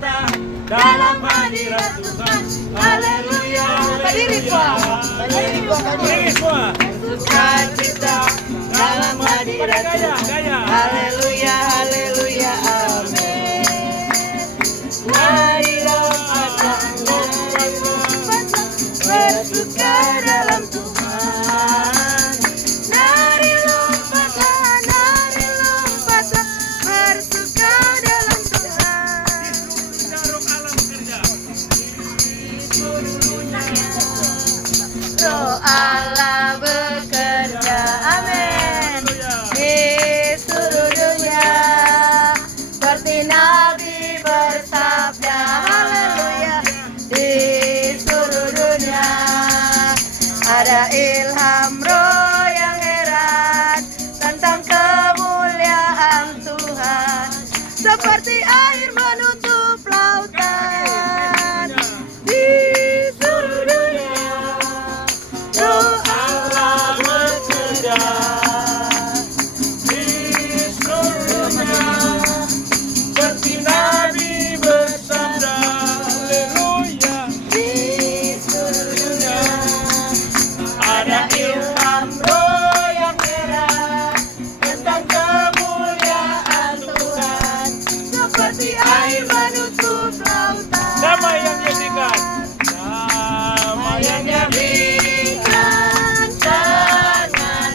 sukacita dalam hadirat Tuhan. Haleluya, Berdiri semua. berdiri semua. Sukacita dalam hadirat Gaya, Tuhan. gaya. Haleluya, haleluya, amin. Marilah bersuka dalam Tuhan. Mari lompatlah bersuka dalam Tuhan. Jarum alam kerja. Roh Allah bekerja, amin. Di seluruh dunia, seperti Nabi bersabda, haleluya. Di seluruh dunia ada ilham roh yang heran tentang kemuliaan Tuhan, seperti air menutup lautan. Di seluruh dunia roh Allah bekerja. Di seluruh dunia, seperti Nabi bersabda. Haleluya. Di seluruh dunia Ada ilham roh yang heran tentang kemuliaan Tuhan, seperti air menutup lautan. damai yang jadikan, damai yang Jadikan sangat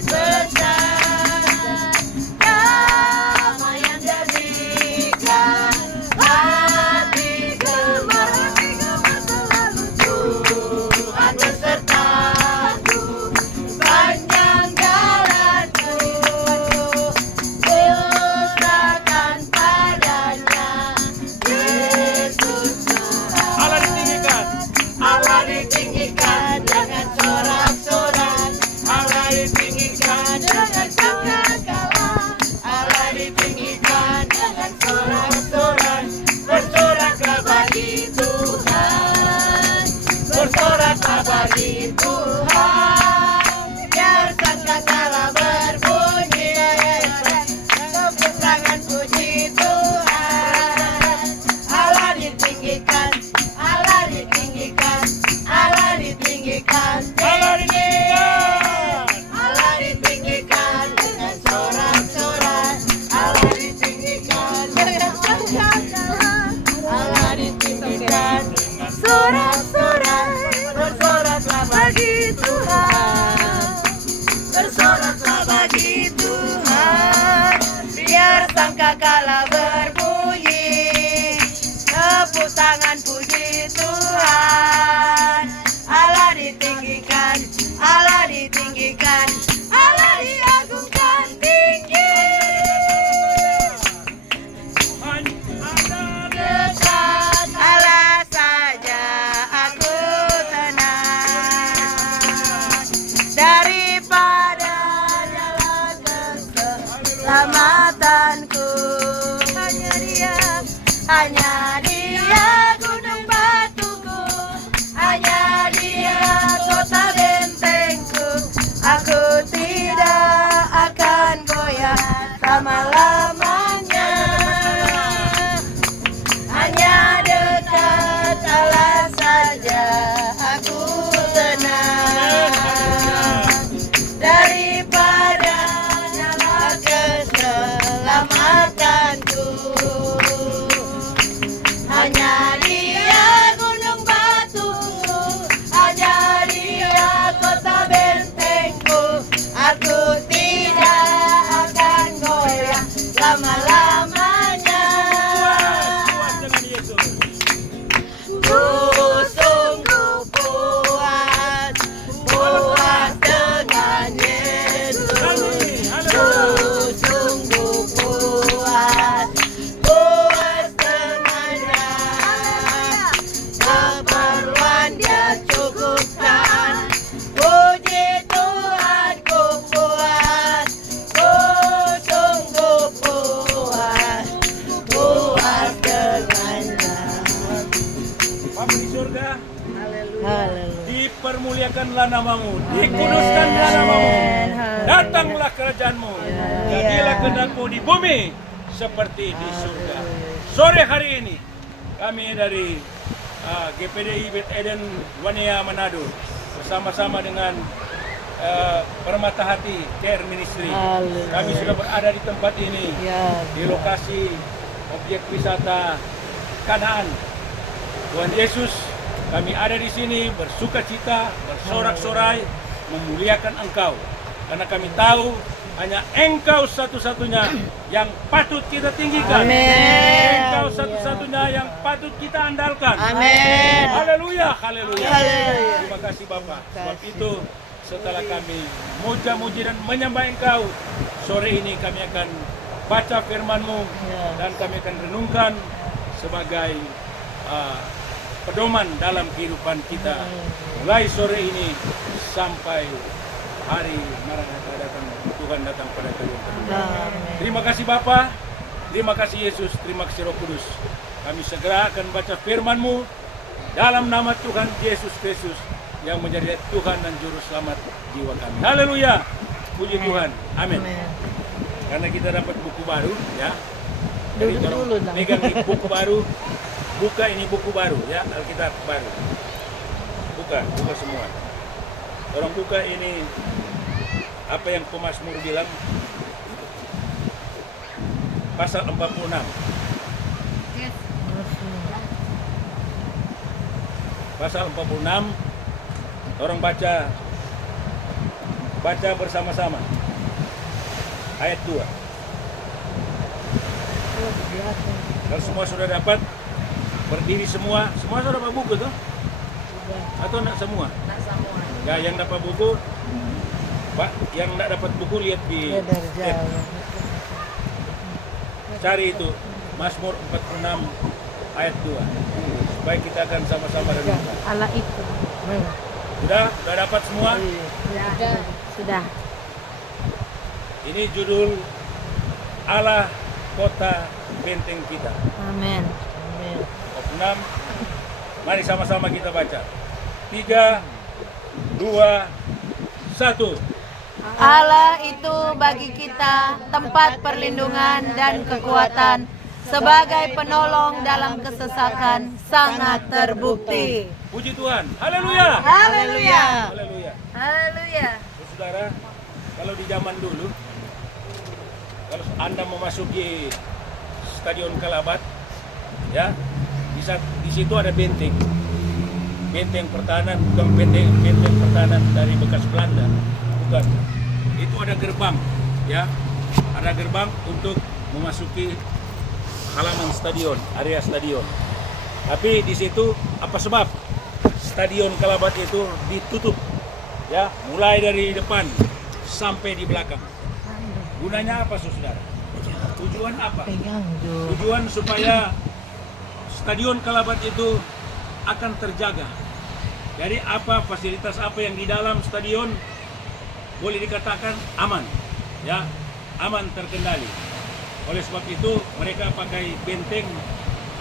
besar, damai yang jadikan hati gemar selalu. Tuhan besertaku sepanjang jalanku, kuserahkan padanya Yesus Tuhan. Allah ditinggikan, Allah ditinggikan dengan sorak-sorai, Allah ditinggikan dengan sangkakala, Allah ditinggikan dengan sorak-sorai, bersoraklah bagi Tuhan, bersoraklah bagi Tuhan, biar sangkakala berbunyi, tepuk tangan puji Tuhan. Allah ditinggikan, Allah ditinggikan, Allah ditinggikan, Allah ditinggikan. Allah ditinggikan dengan sorak-sorai, Allah ditinggikan dengan sangkakala, Allah ditinggikan sorak-sorai, bersoraklah bagi Tuhan, bersoraklah bagi Tuhan, biar sangkakala berbunyi, tepuk tangan puji Tuhan. Allah ditinggikan, Allah ditinggikan, Allah diagungkan tinggi. Dekat Allah saja aku tenang, daripada jalan keselamatanku. Hanya Dia gunung batuku, hanya Dia kota bentengku. Aku tidak akan goyah selama-lamanya. Hanya dekat Allah saja aku tenang, daripada nyala keselamatanku. Hanya Dia gunung batuku, hanya Dia kota bentengku. Aku tidak akan goyah lama-lamanya. Puas dengan Yesus. Ku sungguh puas, puas dengan Yesus. Ku sungguh puas, puas dengannya. Keperluan Dia cukupkan, puji Tuhan ku puas. Ku sungguh puas, puas dengannya. Bapa di surga, Haleluya. dipermuliakanlah namamu, dikuduskanlah namamu, datanglah kerajaanmu, jadilah kehendak-Mu di bumi seperti di surga. Sore hari ini kami dari GPDI Bet Eden Wania Manado bersama-sama dengan Permata Hati Care Ministry. Haleluya. Kami sudah berada di tempat ini, Ya. di lokasi objek wisata Kanaan. Tuhan Yesus, kami ada di sini bersuka cita, bersorak-sorai, memuliakan Engkau. Karena kami tahu hanya Engkau satu-satunya yang patut kita tinggikan. Amin. Engkau satu-satunya yang patut kita andalkan. Amin. Haleluya, haleluya. Haleluya. Terima kasih Bapa. Sebab itu setelah kami muja-muji dan menyembah Engkau, sore ini kami akan baca firman-Mu Ya. dan kami akan renungkan sebagai pedoman dalam kehidupan kita mulai sore ini sampai hari Maranatha datang, Tuhan datang pada kalian kedua. Amin. Terima kasih Bapa, terima kasih Yesus, terima kasih Roh Kudus. Kami segera akan baca firman-Mu dalam nama Tuhan Yesus Kristus yang menjadi Tuhan dan Juru Selamat jiwa kami. Haleluya, puji Tuhan, amin. Amin. Karena kita dapat buku baru, ya. Jadi Duduk orang dulu dong. pegang ini buku baru, buka ini buku baru, ya, Alkitab baru. Buka semua. Orang buka ini apa yang pemazmur bilang, pasal 46. Pasal 46, orang baca bersama-sama. Ayat 2. Kalau semua sudah dapat, berdiri semua sudah dapat buku tuh? Atau enggak semua? Tak semua. Ya, yang dapat buku, Pak, yang enggak dapat buku lihat di Ya, dari tab. jauh. Cari itu Mazmur 46 ayat 2. Supaya kita akan sama-sama renungkan. Allah itu. Sudah dapat semua? Sudah. Ini judul Allah Kota Benteng Kita. Amin. Amin. 46. Mari sama-sama kita baca. 3, 2, 1. Allah itu bagi kita tempat perlindungan dan kekuatan, sebagai penolong dalam kesesakan sangat terbukti. Puji Tuhan. Haleluya. Haleluya. Haleluya. Haleluya. Saudara, kalau di zaman dulu, kalau Anda memasuki Stadion Kalabat, ya, di situ ada benteng. Benteng pertahanan, bukan benteng pertahanan dari bekas Belanda, bukan. Itu ada gerbang, ya, ada gerbang untuk memasuki halaman stadion, area stadion. Tapi di situ apa sebab Stadion Kalabat itu ditutup, ya, mulai dari depan sampai di belakang. Gunanya apa, saudara? Tujuan apa? Pegang dulu. Tujuan supaya Stadion Kalabat itu akan terjaga. Jadi apa fasilitas apa yang di dalam stadion boleh dikatakan aman, ya, aman terkendali. Oleh sebab itu mereka pakai benteng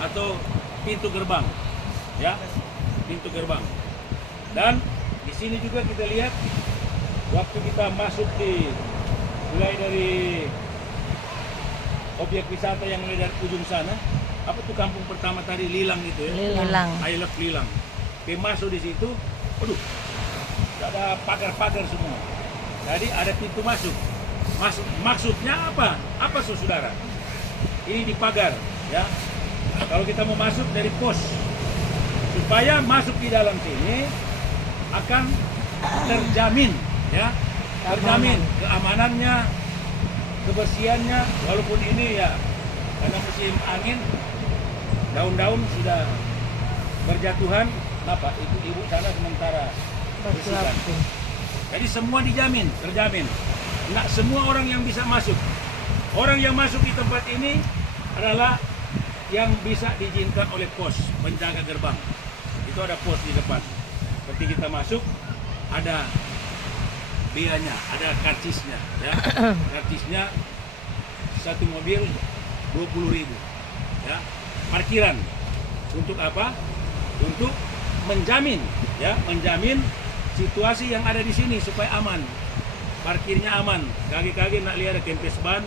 atau pintu gerbang, ya, pintu gerbang. Dan di sini juga kita lihat waktu kita masuk di mulai dari objek wisata yang mulai dari ujung sana, apa tuh kampung pertama tadi, Lilang itu ya? Hilang. I love Lilang. Oke, masuk di situ, aduh, ada pagar-pagar semua. Jadi ada pintu masuk. Maksudnya apa? Apa saudara? Ini dipagar, ya. Kalau kita mau masuk dari pos, supaya masuk di dalam sini akan terjamin, ya, terjamin keamanannya, kebersihannya. Walaupun ini ya karena musim angin, daun-daun sudah berjatuhan, apa ibu sana sementara bersihkan. Jadi semua dijamin, terjamin. Nggak semua orang yang bisa masuk. Orang yang masuk di tempat ini adalah yang bisa diizinkan oleh pos penjaga gerbang. Itu ada pos di depan. Seperti kita masuk, ada biayanya, ada karcisnya, ya. Karcisnya satu mobil 20.000, ya. Parkiran untuk apa? Untuk menjamin, ya, menjamin situasi yang ada di sini supaya aman. Parkirnya aman. Kaki-kaki nak lihat ada kempes ban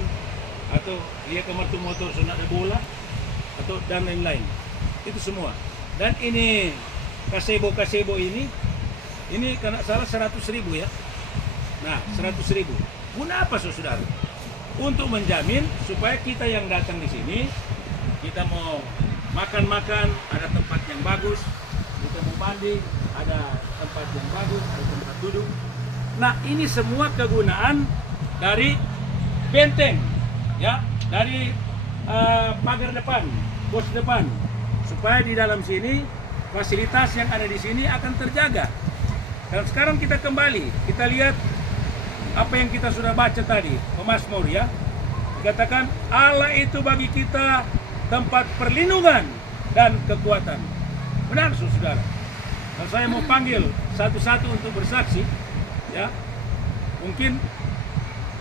atau lihat kamar tu motor so nak ada bola atau dan lain-lain. Itu semua. Dan ini kasebo ini kalau nggak salah 100.000 ya. Nah, 100.000. Guna apa saudara? Untuk menjamin supaya kita yang datang di sini, kita mau makan-makan, ada tempat yang bagus, kita mau mandi, ada tempat yang bagus, ada tempat duduk. Nah, ini semua kegunaan dari benteng, ya, dari pagar depan, pos depan, supaya di dalam sini fasilitas yang ada di sini akan terjaga. Dan sekarang kita kembali, kita lihat apa yang kita sudah baca tadi, pemazmur ya. Dikatakan Allah itu bagi kita tempat perlindungan dan kekuatan. Benar saudara. Dan saya mau panggil satu-satu untuk bersaksi, ya. Mungkin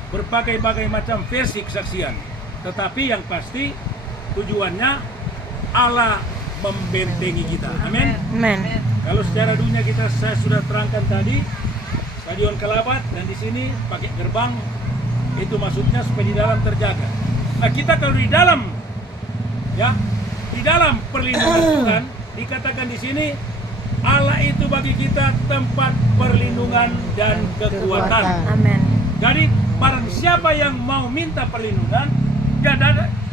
berbagai-bagai macam versi kesaksian, tetapi yang pasti tujuannya Allah membentengi kita. Amin. Amen. Kalau secara dunia saya sudah terangkan tadi, Stadion Kelabat, dan di sini pakai gerbang, itu maksudnya supaya di dalam terjaga. Nah, kita kalau di dalam, ya, di dalam perlindungan Tuhan, dikatakan di sini Allah itu bagi kita tempat perlindungan dan kekuatan. Amin. Jadi barang siapa yang mau minta perlindungan,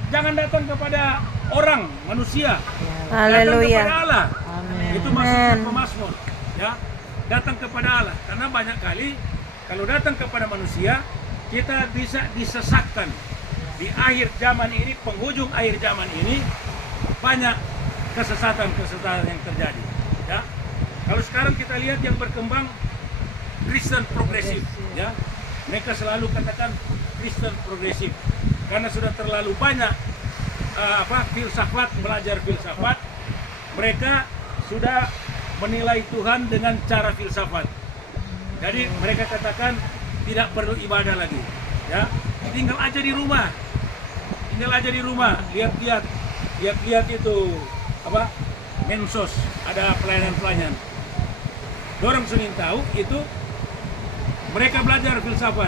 jangan datang kepada orang, manusia. Datang Haleluya. kepada Allah. Amin. Itu maksudnya pemazmur, ya. Datang kepada Allah. Karena banyak kali kalau datang kepada manusia, kita bisa disesatkan. Di akhir zaman ini, penghujung akhir zaman ini, banyak kesesatan-kesesatan yang terjadi, ya. Kalau sekarang kita lihat yang berkembang Kristen progresif, ya. Mereka selalu katakan Kristen progresif karena sudah terlalu banyak filsafat, belajar filsafat. Mereka sudah menilai Tuhan dengan cara filsafat. Jadi mereka katakan tidak perlu ibadah lagi, ya. Tinggal aja di rumah. Lihat itu mensos, ada pelayanan. Dorang Senin tahu itu mereka belajar filsafat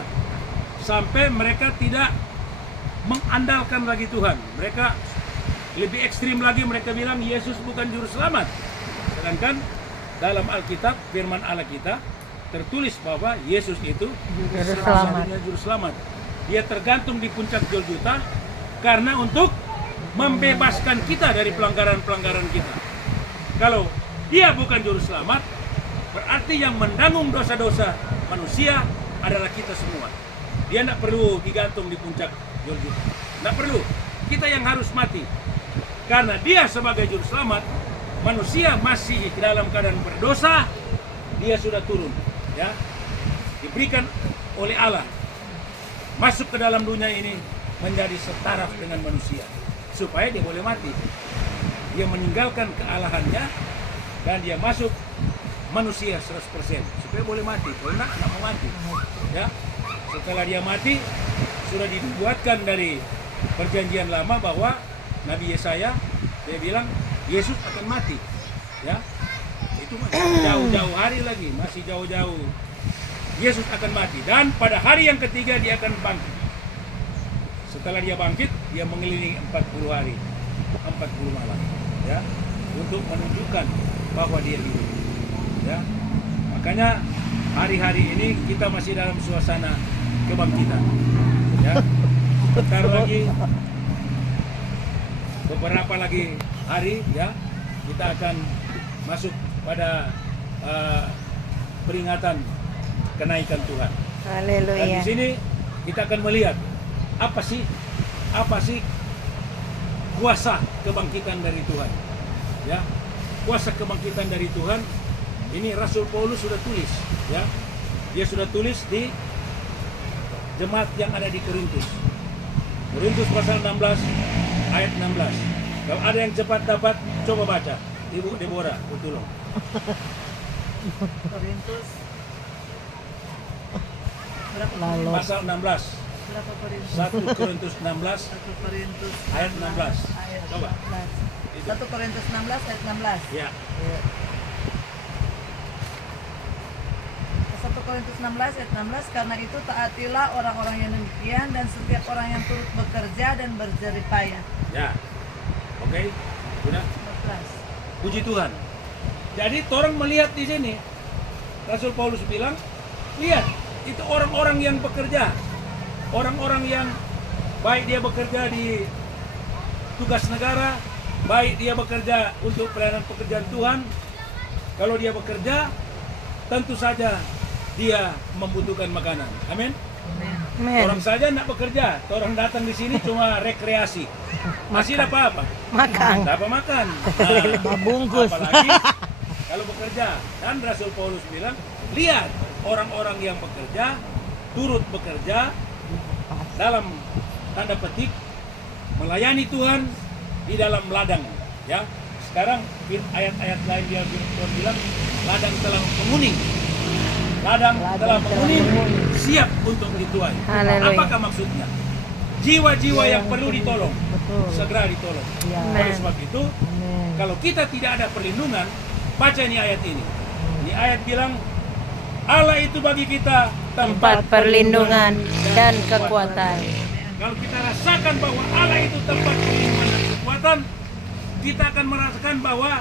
sampai mereka tidak mengandalkan lagi Tuhan. Mereka lebih ekstrim lagi, mereka bilang Yesus bukan juru selamat. Sedangkan dalam Alkitab, firman Allah kita tertulis bahwa Yesus itu satu-satunya juru selamat. Dia tergantung di puncak Golgota karena untuk membebaskan kita dari pelanggaran-pelanggaran kita. Kalau dia bukan juru selamat, berarti yang menanggung dosa-dosa manusia adalah kita semua. Dia tidak perlu digantung di puncak Golgota. Tidak perlu. Kita yang harus mati. Karena dia sebagai juru selamat, manusia masih dalam keadaan berdosa, dia sudah turun, ya, diberikan oleh Allah masuk ke dalam dunia ini menjadi setaraf dengan manusia supaya dia boleh mati. Dia meninggalkan kealahannya dan dia masuk manusia 100% supaya boleh mati. Kalau tidak mau mati, ya. Setelah dia mati, sudah dibuatkan dari perjanjian lama bahwa Nabi Yesaya dia bilang Yesus akan mati, ya. Itu masih jauh-jauh hari lagi, masih jauh-jauh. Yesus akan mati dan pada hari yang ketiga dia akan bangkit. Setelah dia bangkit, dia mengelilingi 40 hari, 40 malam, ya, untuk menunjukkan bahwa dia hidup, ya. Makanya hari-hari ini kita masih dalam suasana kebangkitan, ya. Bentar lagi, beberapa lagi hari, ya, kita akan masuk pada peringatan kenaikan Tuhan. Haleluya. Dan di sini kita akan melihat apa sih kuasa kebangkitan dari Tuhan, ya. Kuasa kebangkitan dari Tuhan ini Rasul Paulus sudah tulis, ya. Dia sudah tulis di jemaat yang ada di Korintus. Korintus pasal 16 ayat 16. Kalau ada yang cepat dapat, coba baca. Ibu Deborah, tolong. Korintus Lalu Pasal 16. berapa Korintus? 1 Korintus 16 1 Korintus ayat 16. ayat Coba. 16. Itu. 1 Korintus 16 ayat 16. Ya. 1 Korintus 16 ayat 16, karena itu taatilah orang-orang yang demikian dan setiap orang yang turut bekerja dan berjerih payah. Ya. Oke. Sudah. 14. Puji Tuhan. Jadi orang melihat di sini, Rasul Paulus bilang, lihat, itu orang-orang yang bekerja, orang-orang yang baik dia bekerja di tugas negara, baik dia bekerja untuk pelayanan pekerjaan Tuhan. Kalau dia bekerja, tentu saja dia membutuhkan makanan. Amin. Amen. Orang saja nak bekerja, orang datang di sini cuma rekreasi. Masih dapat apa? Makan. Dapat makan. Mabungkus. Apalagi kalau bekerja. Dan Rasul Paulus bilang, lihat orang-orang yang bekerja, turut bekerja dalam tanda petik melayani Tuhan di dalam ladang. Ya, sekarang ayat-ayat lain dia bilang ladang telah menguning. Ladang telah menguning, siap untuk dituai. Haleluya. Apakah maksudnya? Jiwa-jiwa yang perlu ditolong, Betul. segera ditolong. Ya. Oleh sebab itu, Amin. kalau kita tidak ada perlindungan, baca ini ayat ini. Ini ayat bilang, Allah itu bagi kita Tempat perlindungan dan kekuatan. Kalau kita rasakan bahwa Allah itu tempat perlindungan dan kekuatan, kita akan merasakan bahwa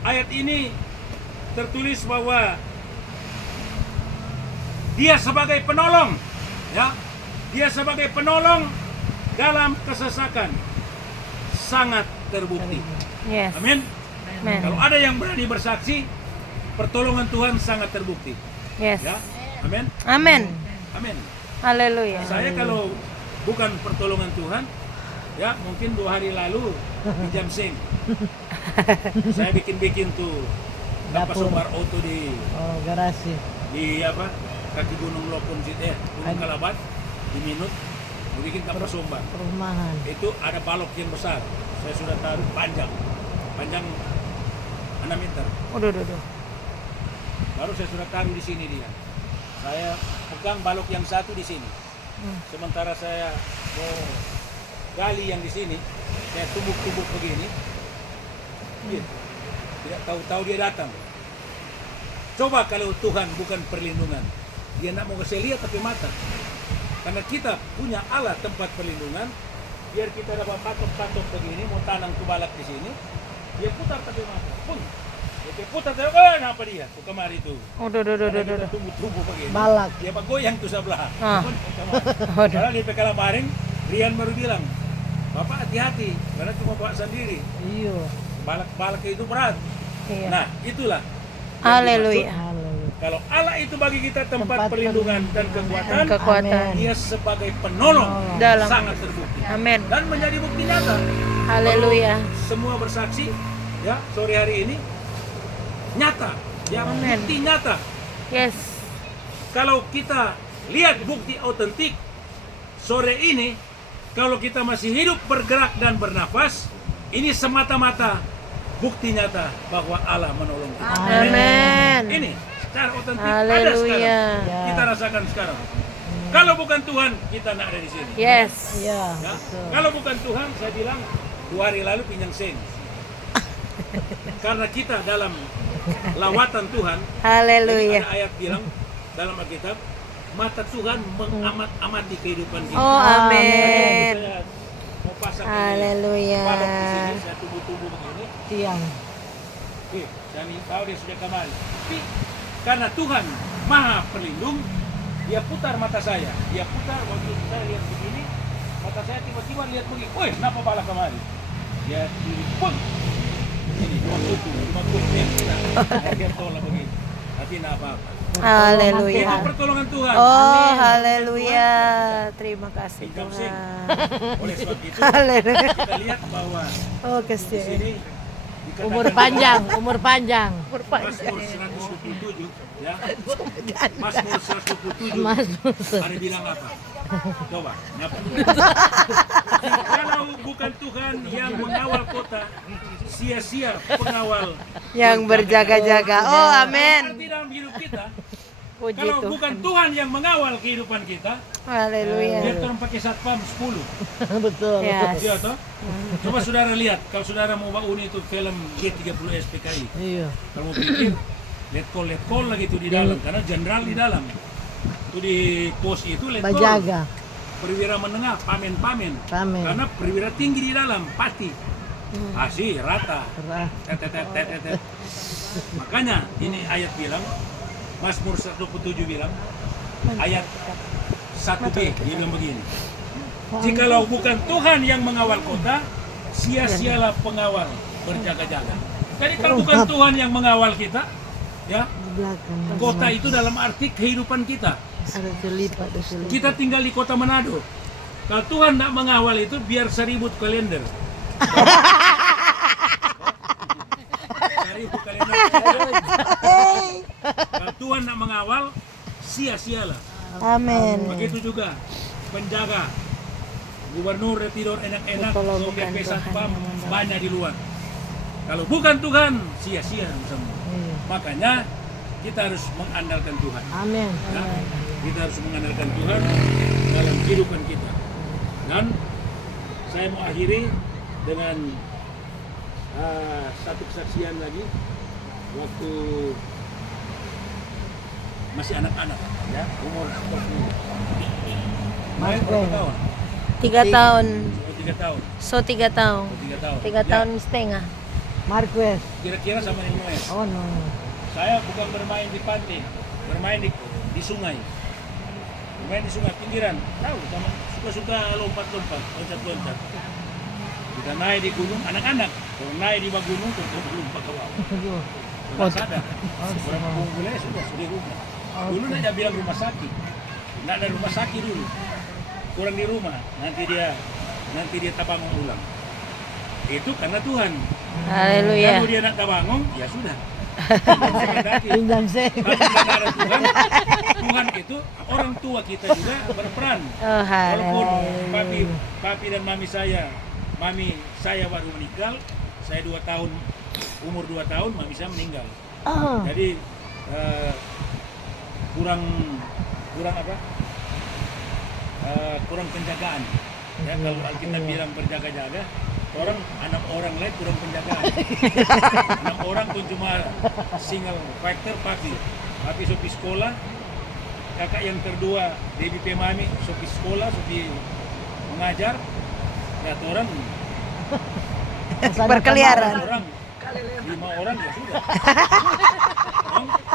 ayat ini tertulis bahwa Dia sebagai penolong, ya, Dia sebagai penolong dalam kesesakan sangat terbukti. Yes. Amin. Amen. Kalau ada yang berani bersaksi, pertolongan Tuhan sangat terbukti. Yes. Ya, amin. Amin. Amin. Haleluya. Saya kalau bukan pertolongan Tuhan, ya mungkin 2 hari lalu di Jamsing, saya bikin tuh kapal Dapur. sumber auto di garasi. apa kaki Gunung Lokon situ, Gunung Kalabat di Minut, mau bikin kapal sumber. Perumahan. Itu ada balok yang besar, saya sudah taruh panjang 6 meter. Udah. Baru saya sudah taruh di sini dia. Saya pegang balok yang satu di sini. Sementara saya mau gali yang di sini, saya tumbuk-tumbuk begini. Dia tidak tahu-tahu dia datang. Coba kalau Tuhan bukan perlindungan, dia nak mau saya lihat tapi mata. Karena kita punya Allah tempat perlindungan, biar kita dapat patok-patok begini, mau tanam tubalak di sini, dia putar tapi mata. Pun dia putar, apa dia? Tuh kemari tuh. Udah. Tumbuh begini. Balak. Dia goyang tuh sebelah. Ah. Karena di PK Lamaring, Rian baru bilang, Bapak hati-hati, karena cuma bawa sendiri. Iya. Balak itu berat. Iya. Nah, itulah. yang Haleluya. dimaksud. Haleluya. Kalau Allah itu bagi kita tempat Tempat perlindungan dan kekuatan, Dan kekuatan. Amin. Dia sebagai penolong Dalam. sangat terbukti. Amin. Dan menjadi bukti nyata. Haleluya. Kalau semua bersaksi, ya sore hari ini nyata, ya Amin. bukti nyata. Yes. Kalau kita lihat bukti autentik sore ini, kalau kita masih hidup, bergerak dan bernafas, ini semata-mata bukti nyata bahwa Allah menolong kita. Amin. Ini secara otentik ada Haleluya. sekarang. Ya. Kita rasakan sekarang. Kalau bukan Tuhan, kita tidak ada di sini. Yes. Iya. Ya. Betul. Kalau bukan Tuhan, saya bilang 2 hari lalu pinjang sen. Karena kita dalam lawatan Tuhan, Haleluya. ada ayat bilang dalam Alkitab, mata Tuhan mengamat-amati kehidupan kita. Oh, amin. Saya mau pasang Haleluya. ini balok di sini, saya tubuh-tubuh begini. Tiang. Saya tahu dia sudah kembali. Tapi karena Tuhan Maha Pelindung, dia putar mata saya. Dia putar waktu saya lihat begini, mata saya tiba-tiba lihat begini. Woi, kenapa bala kemari? Dia pun ini cuma tutupnya. Dia tolak begini. Tapi tidak apa-apa. Haleluya. Itu pertolongan Tuhan. Oh, haleluya. Terima kasih Pinjam sing. Tuhan. Oleh sebab itu Haleluya. kita lihat bahwa Oh, di kasihan. sini dikatakan Umur panjang. Umur panjang. Mazmur 127 ya. Mazmur 127 Mazmur. ada bilang apa? Coba, nyapa. Kalau bukan Tuhan yang mengawal kota, sia-sia pengawal Yang berjaga-jaga. Oh, amin. Arti dalam hidup kita, Puji kalau bukan Tuhan. Tuhan yang mengawal kehidupan kita, Haleluya. dia orang pakai satpam 10. Betul. Yes. Iya toh? Coba saudara lihat, kalau saudara mau uni itu film G30 SPKI, Iya. kalau mau pikir, let call lagi itu di dalam, karena jenderal di dalam. Itu di pos itu let call. Bajaga. Perwira menengah, pamen. Pamen. Karena perwira tinggi di dalam, pati. Asih rata. Tet, tet, tet, tet, tet. Makanya ini ayat bilang, Mazmur 127 bilang, ayat 1b dia bilang begini. Jikalau bukan Tuhan yang mengawal kota, sia-sialah pengawal berjaga-jaga. Jadi kalau bukan Tuhan yang mengawal kita, ya, Di belakang. kota itu dalam arti kehidupan kita. Ada selip. Kita tinggal di kota Manado. Kalau Tuhan tidak mengawal itu, biar seribut kalender. Seribut kalender. Kalau Tuhan tidak mengawal, sia-sialah. Amin. Begitu juga penjaga, gubernur tidur enak-enak, Kalau sombong bukan Tuhan satpam yang membawa. banyak di luar. Kalau bukan Tuhan, sia-sia semua. Makanya kita harus mengandalkan Tuhan. Amin. Ya, kita harus mengandalkan Tuhan dalam kehidupan kita. Dan saya mau akhiri dengan satu kesaksian lagi waktu masih anak-anak, ya, umur seperti main berapa tahun? 3 tahun. Oh, 3 tahun. So 3 tahun. Oh, 3 tahun. 3 Ya, tahun setengah. Marquez. kira-kira sama ini Noel. Oh no. Saya bukan bermain di pantai, bermain di sungai. Bermain di sungai pinggiran. Tahu, sama suka-suka lompat-lompat, loncat-loncat. Kita naik di gunung, anak-anak. Kalau naik di bawah gunung, terus lompat ke bawah. Sudah sadar. Berapa bulan sudah di rumah. Dulu nak bilang rumah sakit. Nggak ada rumah sakit dulu. Kurang di rumah. Nanti dia tabangun ulang. Itu karena Tuhan. Haleluya. Kalau dia nak tabangun, ya sudah. Pinjam saya. Kalau tidak ada Tuhan, Tuhan itu orang tua kita juga berperan. Oh, Walaupun haleluya. papi dan mami saya baru meninggal, saya 2 tahun, umur 2 tahun, mami saya meninggal. Oh. Jadi kurang apa? Kurang penjagaan. Ya, kalau Alkitab bilang berjaga-jaga, anak orang lain kurang penjagaan. Anak orang pun cuma single factor papi sopi sekolah, kakak yang kedua DBP mami sopi sekolah, sopi mengajar, ya orang Berkeliaran. orang 5 orang ya sudah.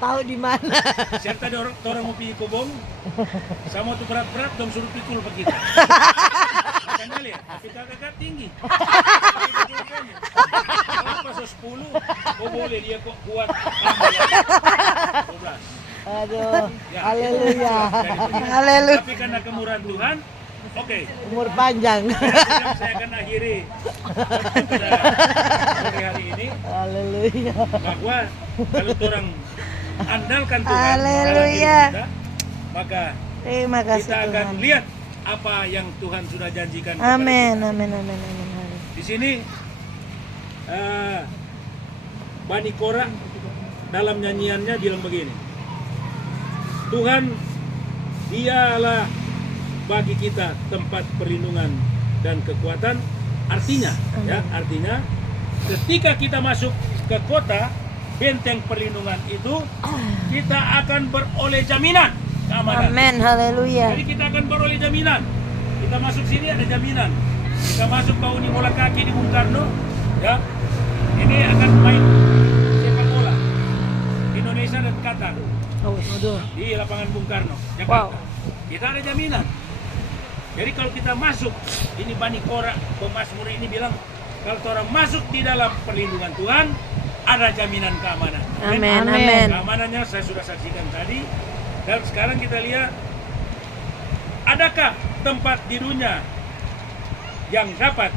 Tahu di mana? Serta ada orang mau pergi kobong, sama tuh berat-berat dong suruh pikul pak kita. Makanya lihat, tapi kakak tinggi. Kalau pas 10, oh boleh dia kok kuat. 12. Aduh. Ya, Haleluya. Haleluya. Tapi karena kemurahan Tuhan, oke. Umur panjang. Saya akan akhiri pada sore hari ini Haleluya. bahwa kalau orang andalkan Tuhan dalam Haleluya. hidup kita, maka Terima kasih kita akan Tuhan. lihat apa yang Tuhan sudah janjikan kepada Amin, kita. amin, amin, amin. amin. Di sini Bani Korah dalam nyanyiannya bilang begini, Tuhan dialah bagi kita tempat perlindungan dan kekuatan. Artinya, ya, artinya ketika kita masuk ke kota benteng perlindungan itu, kita akan beroleh jaminan keamanan. Amin, haleluya. Jadi kita akan beroleh jaminan. Kita masuk sini ada jaminan. Kita masuk Bauni Bola Kaki di Bung Karno, ya. Ini akan main sepak bola Indonesia dan Qatar di lapangan Bung Karno, Jakarta. Kita ada jaminan. Jadi kalau kita masuk, ini Bani Korah, pemazmur ini bilang, kalau orang masuk di dalam perlindungan Tuhan, ada jaminan keamanan. Amin, amin. Keamanannya saya sudah saksikan tadi. Dan sekarang kita lihat, adakah tempat di dunia yang dapat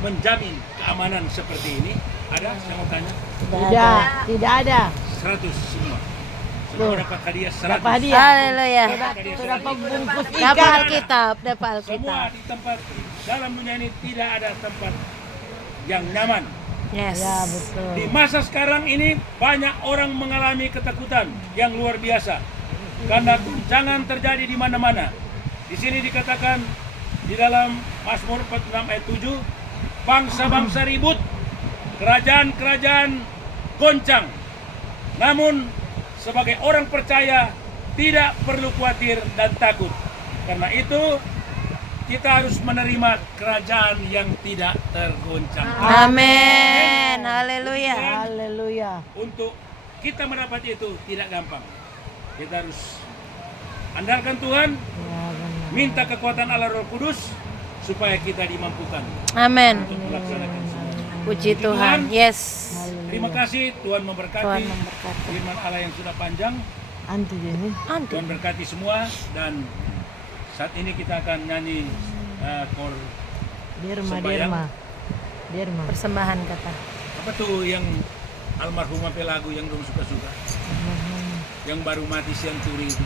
menjamin keamanan seperti ini? Ada? Saya mau tanya. Tidak ada. 100 semua. Semua dapat hadiah 100. Dapat hadiah. Haleluya. Sudah pembungkus Dapat ikan. Alkitab, dapat Semua Alkitab. di tempat dalam dunia ini tidak ada tempat yang nyaman. Yes. Ya betul. Di masa sekarang ini banyak orang mengalami ketakutan yang luar biasa karena guncangan terjadi di mana-mana. Di sini dikatakan di dalam Mazmur 46 ayat 7, bangsa-bangsa ribut, kerajaan-kerajaan goncang. Namun sebagai orang percaya tidak perlu khawatir dan takut. Karena itu kita harus menerima kerajaan yang tidak tergoncang. Amin. Haleluya. Haleluya. Untuk kita mendapat itu tidak gampang. Kita harus andalkan Tuhan, Ya, benar. minta kekuatan Allah Roh Kudus supaya kita dimampukan Amin. untuk melaksanakan semua. Puji Tuhan. Yes. Terima kasih, Tuhan memberkati. Tuhan memberkati. Firman Allah yang sudah panjang, Anti ini. Anti. Tuhan berkati semua. Dan saat ini kita akan nyanyi kor Dirma, sembahyang. Dirma. Persembahan kata. Apa tuh yang almarhumah lagu yang dong suka-suka, yang baru mati siang curi itu.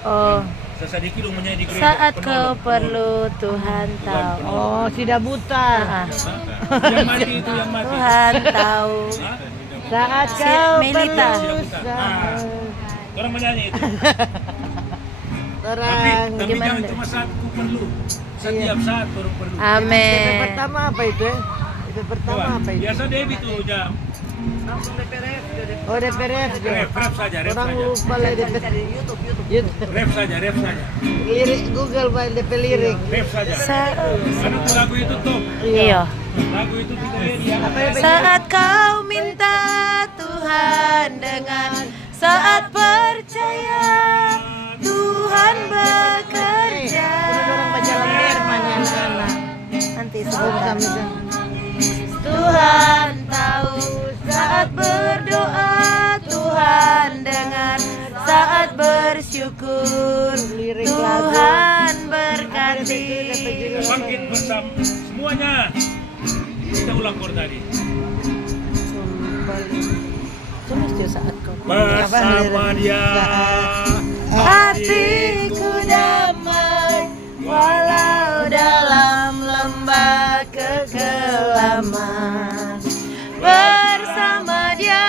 Oh, Sesadiki dong menyanyi di gereja. saat kau penolong. perlu Tuhan tahu. Oh, sudah buta. Ah, Yang mati itu yang mati. Tuhan tahu. Hah? Saat Si kau Melita. perlu. Orang menyanyi itu. Terang. Tapi Gimana? jangan cuma saat ku perlu. Setiap saat orang perlu. DP Amin. pertama apa itu? DP pertama Coba, apa itu? biasa Debbie tuh jam. Langsung DPRF, Oh, DPRF. Ref saja, ref Orang saja. lupa lah DP. dari YouTube. YouTube. Ref saja. Lirik Google Pak DP lirik. Ref saja. Sa- Karena tuh lagu itu tuh. Iya. Lagu itu kita lihat ya. Apa ya, Pak? Saat kau minta Tuhan dengan saat percaya Tuhan bekerja. Orang baca Dirman ya anak. Nanti Oh, sebentar. sama itu. Tuhan tahu saat berdoa Tuhan dengar saat bersyukur Lirik lagu. Tuhan berkati. Bangkit bersama semuanya. Kita ulang kor tadi. Tulis dia saat kau Bersama dia. hatiku damai walau dalam lembah kekelaman. Bersama dia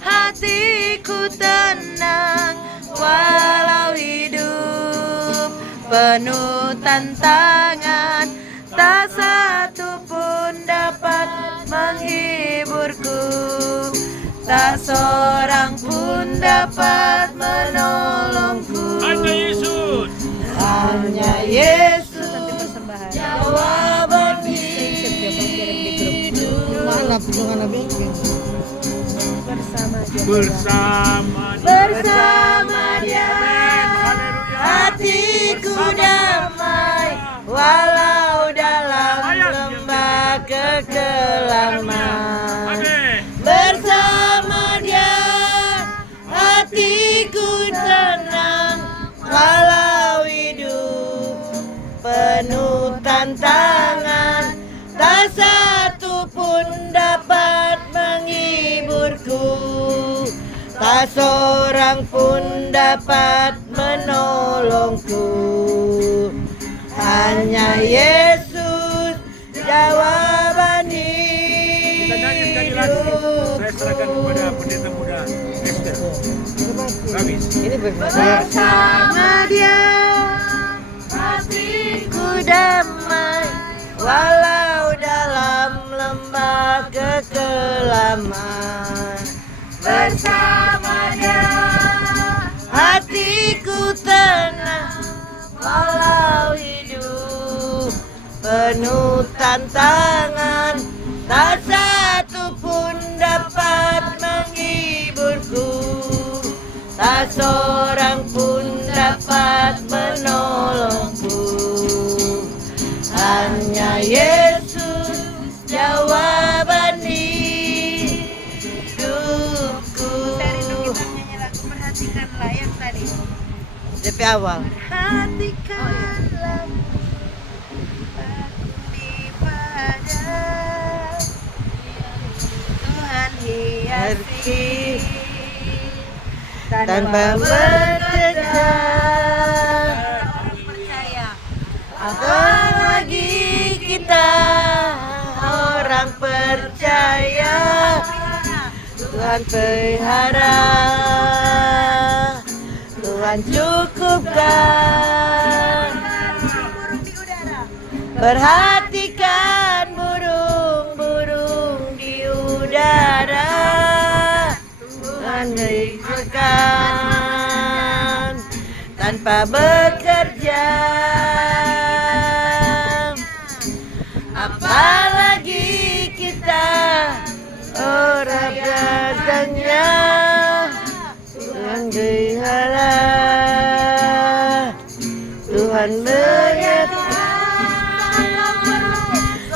hatiku tenang walau hidup penuh tantangan. Tak satu pun dapat menghiburku, tak seorang pun dapat menolongku. Hanya Yesus. Hanya Yesus. Jawaban Mana mana bikin? bersama dia hatiku damai walau dalam lembah kekelaman. Amin. Bersama dia hatiku tenang walau hidup penuh tantangan. Tak satu pun dapat menghiburku, tak seorang pun dapat menolongku. Hanya Yesus jawaban Kita nyanyi sekali lagi. Saya serahkan kepada pendeta muda Esther. Habis. Ini berbeda. Bersama dia hatiku damai walau dalam lembah kekelaman. Bersama dia hatiku tenang walau hidup penuh tantangan. Tak satu pun dapat menghiburku, tak seorang pun dapat menolongku. Hanya Yesus jawaban hidupku. Perhatikanlah yang tadi. DP awal. Perhatikanlah pada Tuhan hiasi Tanpa berkejar. Percaya. Apalagi kita orang percaya Tuhan pelihara, Tuhan cukupkan. Burung di udara. Perhatikan burung-burung di udara, Tuhan berikan tanpa bekerja. hanya Tuhan pelihara, Tuhan menyertai.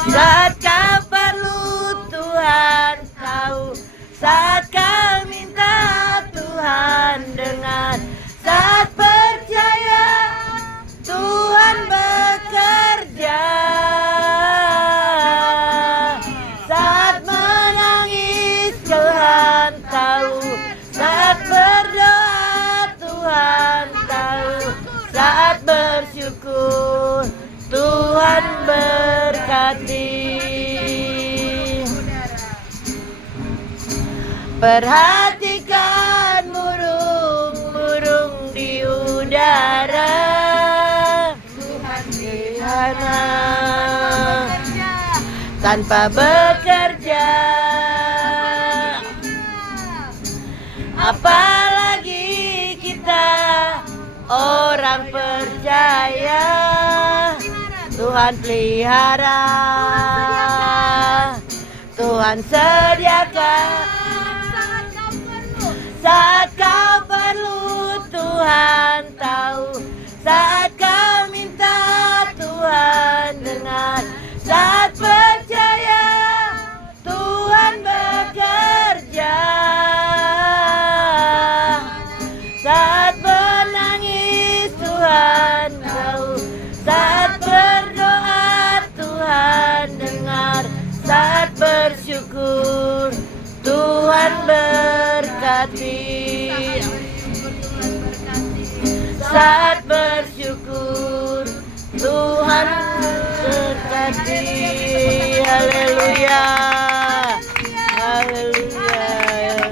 Saat kau perlu Tuhan tahu, saat kau minta Tuhan dengar, saat percaya Tuhan bekerja, saat menangis Tuhan tahu, saat berdoa Tuhan tahu, saat bersyukur Tuhan berkati. Perhatikan burung-burung di udara, Tuhan pelihara tanpa bekerja. Apalagi kita orang percaya, Tuhan pelihara, Tuhan sediakan. Saat kau perlu Tuhan tahu, saat kau minta Tuhan dengar, saat percaya Tuhan bekerja, saat menangis Tuhan tahu, saat berdoa Tuhan dengar, saat bersyukur Tuhan berkati. Saat bersyukur Tuhan berkati. Haleluya. Haleluya.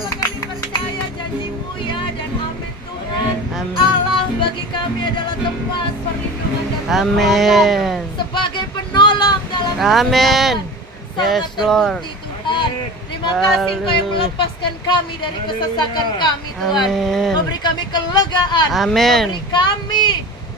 Kami percaya janji-Mu ya, dan amin Tuhan. Amin. Allah bagi kami adalah tempat perlindungan dan Amin. kekuatan sebagai penolong dalam Amin. kesusahan. Sangat Yes, Lord. terbukti Tuhan. Terima kasih Engkau yang melepaskan kami dari kesesakan kami Tuhan. Amin. Memberi kami kelegaan. Amin. Memberi kami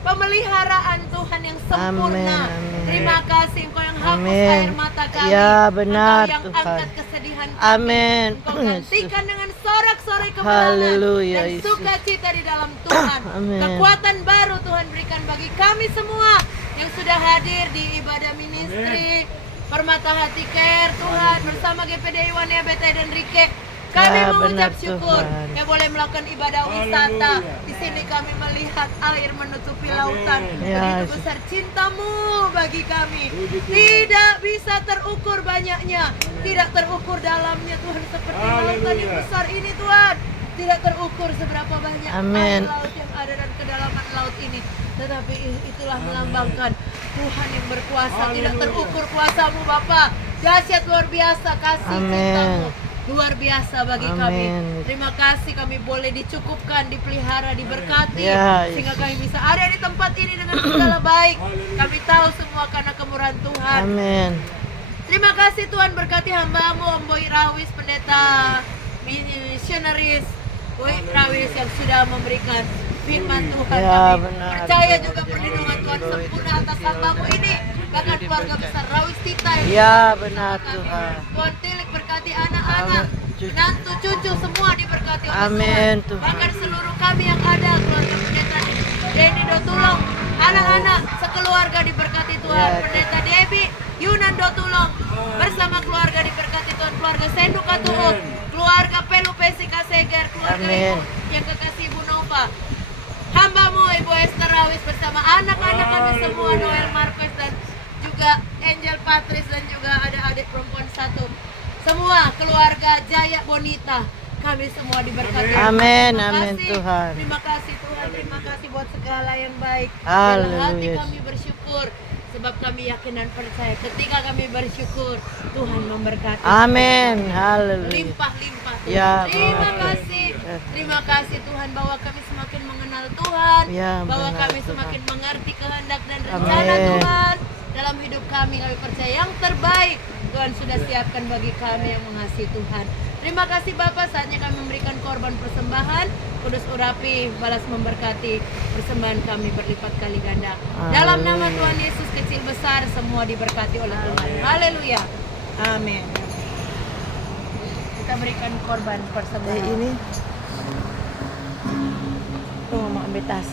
pemeliharaan Tuhan yang sempurna. Amin, amin. Terima kasih Engkau yang hapus Amin. air mata kami. Ya, benar, Engkau yang Tuhan. angkat kesedihan kami. Amin. Engkau gantikan dengan sorak-sorai kemenangan Haleluya, dan Yesus. sukacita di dalam Tuhan. Amin. Kekuatan baru Tuhan berikan bagi kami semua yang sudah hadir di ibadah ministry Permata Hati Care Tuhan bersama GPD Iwania BT dan Rike. Kami Ya, mengucap benar, syukur Tuhan. yang boleh melakukan ibadah wisata. Haleluya. Di sini kami melihat air menutupi lautan. Ya, Begitu Yesus. besar cinta-Mu bagi kami. Puji Tuhan. Tidak bisa terukur banyaknya, tidak terukur dalamnya Tuhan, seperti lautan yang Haleluya. besar ini Tuhan. Tidak terukur seberapa banyak Amin. air laut yang ada dan kedalaman laut ini. Tetapi itulah melambangkan Tuhan yang berkuasa. Tidak Haleluya. terukur kuasa-Mu Bapa. Dahsyat luar biasa kasih Amin. cinta-Mu. Luar biasa bagi kami. Amin. Terima kasih kami boleh dicukupkan, dipelihara, diberkati. Ya, Yesus. Sehingga kami bisa ada di tempat ini dengan segala baik. Kami tahu semua karena kemurahan Tuhan. Amin. Terima kasih Tuhan, berkati hamba-Mu Om Boy Rawis, pendeta misionaris Boy Rawis yang sudah memberikan firman Tuhan. Ya, Kami benar. percaya juga perlindungan Tuhan sempurna atas hamba-Mu ini, bahkan keluarga besar Rawis Tita yang Ya, benar, Tuhan. Tuhan tilik berkati anak-anak, Amin. menantu, cucu semua diberkati oleh Amin, Tuhan. Tuhan. Bahkan seluruh kami yang ada, keluarga pendeta Denny Dotulong, anak-anak sekeluarga diberkati Tuhan. Ya, Pendeta Debbie Yunan Dotulong bersama keluarga diberkati Tuhan. Keluarga Sendu Katuut, keluarga Pelu Pesi Kaseger, keluarga Amin. Ibu yang kekasih Ibu Nova. Hamba-Mu Ibu Esther Rawis bersama anak-anak kami semua, Noel Marquez dan juga Angel Patris, dan juga ada adik perempuan satu. Semua keluarga Jaya Bonita, kami semua diberkati. Amin, Terima amin, kasih. Tuhan. Terima kasih Tuhan, terima kasih buat segala yang baik. Haleluya. Dalam hati kami bersyukur, sebab kami yakin dan percaya ketika kami bersyukur, Tuhan memberkati. Amin. Haleluya. Limpah-limpah. Ya, Terima Tuhan. kasih. Terima kasih Tuhan bahwa kami semakin mengenal Tuhan, Ya, bahwa benar, kami Tuhan. semakin mengerti kehendak dan rencana Amin. Tuhan dalam hidup kami. Kami percaya yang terbaik Tuhan sudah siapkan bagi kami yang mengasihi Tuhan. Terima kasih Bapak, saatnya kami memberikan korban persembahan. Kudus urapi, balas memberkati, persembahan kami berlipat kali ganda. Dalam nama Tuhan Yesus, kecil besar semua diberkati oleh Tuhan. Haleluya. Amin. kita berikan korban persembahan. ini. Tuh mama ambil tas.